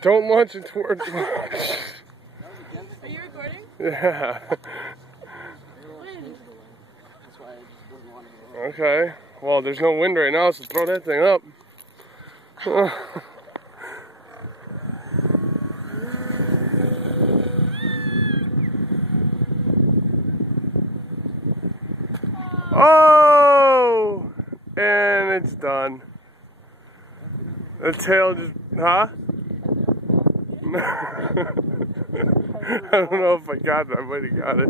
Don't launch it towards launch. Are you recording? Yeah. Okay. Well, there's no wind right now, so throw that thing up. Oh! And it's done. The tail just, huh? I don't know if I got it. I might have got it.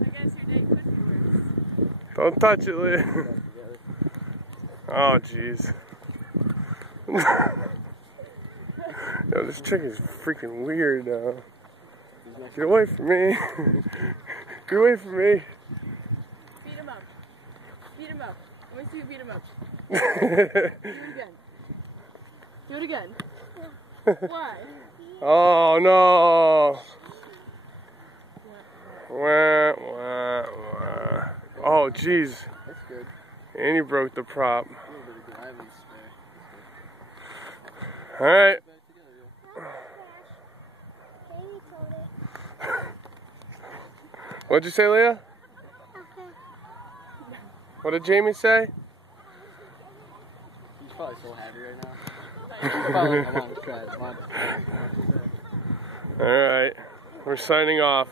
I guess your day could be worse. Don't touch it, Leah. Oh, jeez. Yo, this chick is freaking weird now. Get away from me. Get away from me. Beat him up. Beat him up. Let me see you beat him up. Do it again. Do it again. Why? Oh, no. Wah, wah, wah. Oh, jeez. That's good. And you broke the prop. A All right. What'd you say, Leah? What did Jamie say? He's probably so happy right now. He's probably like, come on, let's try it. Come on. All right. We're signing off.